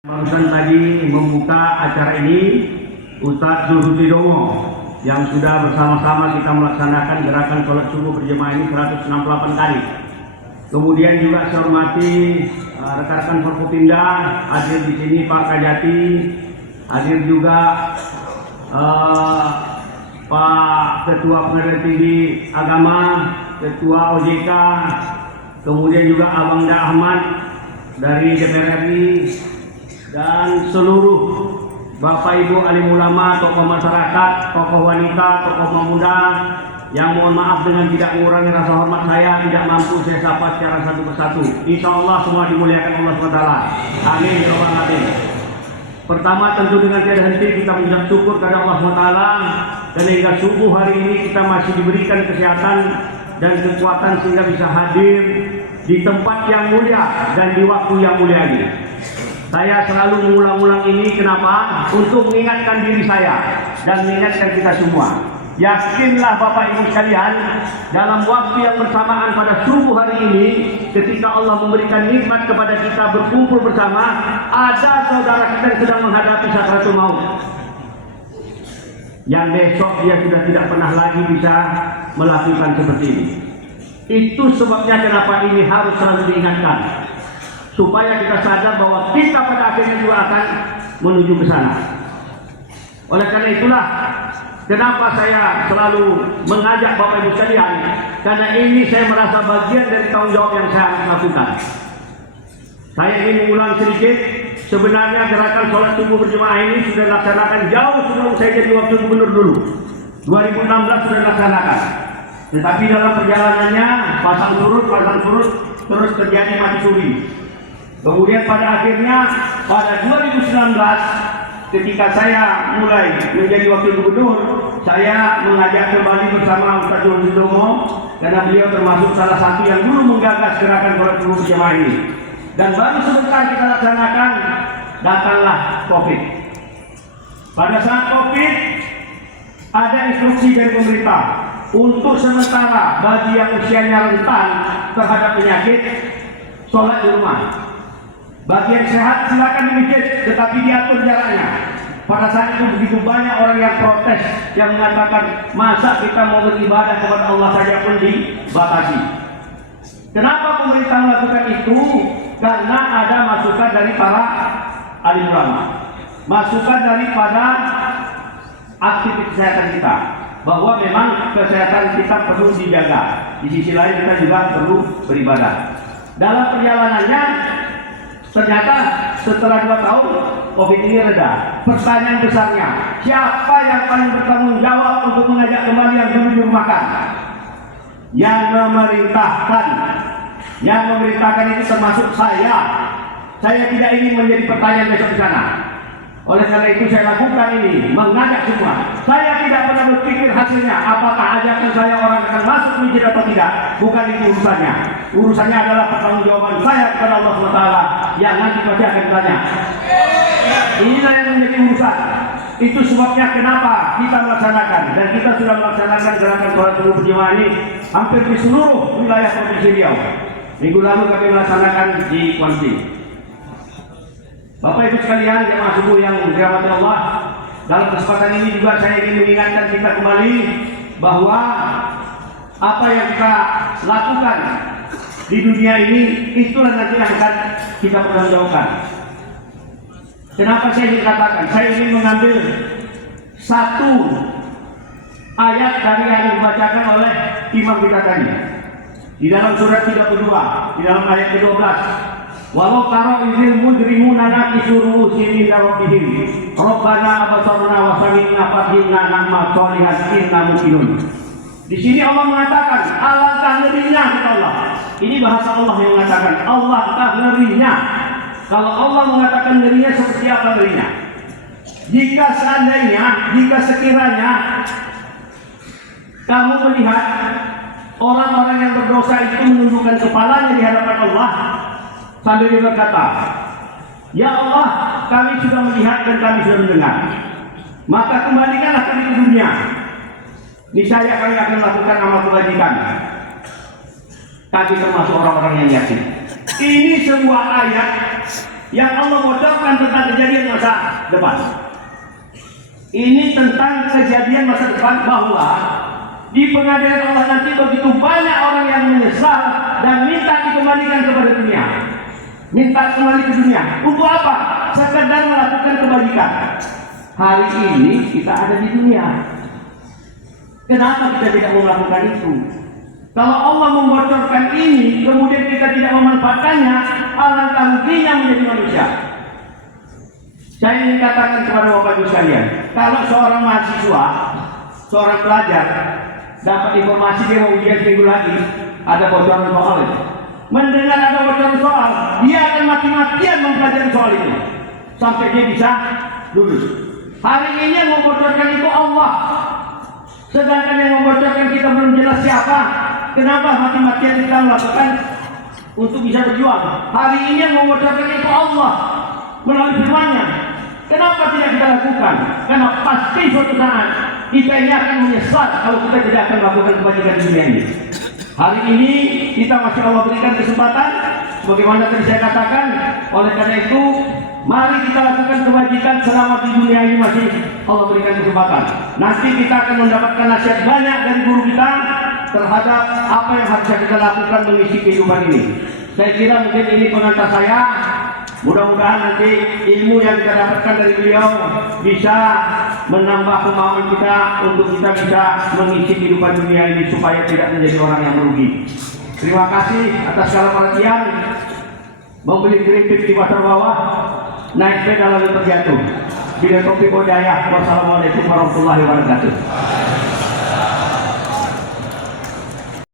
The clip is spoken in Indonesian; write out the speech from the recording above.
Barusan tadi membuka acara ini Ustadz Zulhudi Dongo yang sudah bersama-sama kita melaksanakan gerakan sholat subuh berjemaah ini 168 kali. Kemudian juga saya hormati rekan-rekan Forkopimda, hadir di sini Pak Kajati, hadir juga Pak Ketua Pengadilan Tinggi Agama, Ketua OJK, kemudian juga Abang Da Ahmad dari DPR RI, dan seluruh Bapak Ibu alim ulama, tokoh masyarakat, tokoh wanita, tokoh pemuda yang mohon maaf dengan tidak mengurangi rasa hormat saya, tidak mampu saya sapa secara satu persatu. Insya Allah semua dimuliakan Allah SWT. Amin ya rabbal alamin. Pertama tentu dengan tiada henti kita mengucap syukur kepada Allah SWT, dan hingga subuh hari ini kita masih diberikan kesehatan dan kekuatan sehingga bisa hadir di tempat yang mulia dan di waktu yang mulia ini. Saya selalu mengulang-ulang ini kenapa? Untuk mengingatkan diri saya dan mengingatkan kita semua. Yakinlah Bapak Ibu sekalian, dalam waktu yang bersamaan pada subuh hari ini, ketika Allah memberikan nikmat kepada kita berkumpul bersama, ada saudara kita yang sedang menghadapi sakratul maut, yang besok dia sudah tidak pernah lagi bisa melakukan seperti ini. Itu sebabnya kenapa ini harus selalu diingatkan, supaya kita sadar bahwa kita pada akhirnya juga akan menuju ke sana. Oleh karena itulah kenapa saya selalu mengajak Bapak Ibu sekalian, karena ini saya merasa bagian dari tanggung jawab yang saya harus lakukan. Saya ingin mengulang sedikit, sebenarnya gerakan sholat subuh berjemaah ini sudah dilaksanakan jauh sebelum saya jadi wakil gubernur dulu. 2016 sudah dilaksanakan. Tetapi dalam perjalanannya pasang surut terus terjadi mati suri. Kemudian pada akhirnya pada 2019 ketika saya mulai menjadi wakil gubernur, saya mengajak kembali bersama Ustadz Zulhudi Dongo, karena beliau termasuk salah satu yang dulu menggagas gerakan sholat subuh berjamaah ini. Dan baru sebentar kita laksanakan, datanglah COVID. Pada saat COVID ada instruksi dari pemerintah untuk sementara bagi yang usianya rentan terhadap penyakit, sholat di rumah. Bagi yang sehat silakan di masjid, tetapi diatur jaraknya. Pada saat itu begitu banyak orang yang protes, yang mengatakan masa kita mau beribadah kepada Allah saja pun dibatasi. Kenapa pemerintah melakukan itu? Karena ada masukan dari para alim ulama, masukan daripada aktivis kesehatan kita, bahwa memang kesehatan kita perlu dijaga. Di sisi lain kita juga perlu beribadah. Dalam perjalanannya ternyata setelah 2 tahun COVID ini reda. Pertanyaan besarnya, siapa yang paling bertanggung jawab untuk mengajak kembali yang dulu dirumahkan? Yang memerintahkan. Yang memerintahkan itu termasuk saya. Saya tidak ingin menjadi pertanyaan besok di sana. Oleh karena itu saya lakukan ini, mengajak semua. Saya tidak pernah berpikir hasilnya, apakah ajakan saya orang akan masuk masjid atau tidak. Bukan itu urusannya. Urusannya adalah pertanggungjawaban saya kepada Allah SWT yang nanti pasti akan ditanya. Inilah yang menjadi urusan. Itu sebabnya kenapa kita melaksanakan, dan kita sudah melaksanakan gerakan sholat subuh berjemaah ini hampir di seluruh wilayah Provinsi Riau. Minggu lalu kami melaksanakan di Kuansi. Bapak Ibu sekalian, jemaah subuh yang dirahmati Allah, dalam kesempatan ini juga saya ingin mengingatkan kita kembali bahwa apa yang kita lakukan di dunia ini itulah nanti yang akan kita pertanggungjawabkan. Kenapa saya ingin katakan? Saya ingin mengambil satu ayat dari yang dibacakan oleh imam kita tadi di dalam surat 32, di dalam ayat ke-12. Walau taro izil mujrimuna naqisu ru'usihim ila rabbihim rabbana abasarna wa sami'na fathina na'mal sholihan inna muqinun. Di sini Allah mengatakan alangkah ngerinya kata Allah. Ini bahasa Allah yang mengatakan alangkah ngerinya. Kalau Allah mengatakan ngerinya, seperti apa ngerinya? Jika seandainya, jika sekiranya kamu melihat orang-orang yang berdosa itu menundukkan kepalanya di hadapan Allah sambil dia berkata, ya Allah, kami sudah melihat dan kami sudah mendengar, maka kembalikanlah kami ke dunia, niscaya kami akan melakukan amal kebajikan. Kami termasuk orang-orang yang yakin. Ini sebuah ayat yang Allah bocorkan tentang kejadian masa depan. Ini tentang kejadian masa depan, bahwa di pengadilan Allah nanti begitu banyak orang yang menyesal dan minta dikembalikan kepada dunia. Minta kembali ke dunia. Untuk apa? Sekedar melakukan kebajikan. Hari ini kita ada di dunia. Kenapa kita tidak mau melakukan itu? Kalau Allah membocorkan ini, kemudian kita tidak memanfaatkannya, alangkah ruginya menjadi manusia. Saya ingin katakan kepada Bapak Ibu sekalian, kalau seorang mahasiswa, seorang pelajar dapat informasi dia mau ujian minggu lagi, ada bocoran soal itu. Mendengar ada bocoran soal, dia akan mati-matian mempelajari soal itu sampai dia bisa lulus. Hari ini yang membocorkan itu Allah. Sedangkan yang membocorkan kita belum jelas siapa. Kenapa mati-matian kita melakukan untuk bisa berjuang? Hari ini yang membocorkan itu Allah melalui firman-Nya. Kenapa tidak kita lakukan? Karena pasti suatu saat kita ini akan menyesal kalau kita tidak akan melakukan kebajikan di dunia ini. Hari ini kita masih Allah berikan kesempatan, sebagaimana tadi saya katakan. Oleh karena itu, mari kita lakukan kebajikan selama di dunia ini masih Allah berikan kesempatan. Nanti kita akan mendapatkan nasihat banyak dari guru kita terhadap apa yang harus kita lakukan mengisi kehidupan ini. Saya kira mungkin ini pengantar saya. Mudah-mudahan nanti ilmu yang kita dapatkan dari beliau bisa menambah kemauan kita untuk kita bisa mengisi kehidupan dunia ini supaya tidak menjadi orang yang merugi. Terima kasih atas segala perhatian. Membeli keripik di pasar bawah, naik sepeda lalu terjatuh. Bila topik hidayah. Wassalamualaikum warahmatullahi wabarakatuh.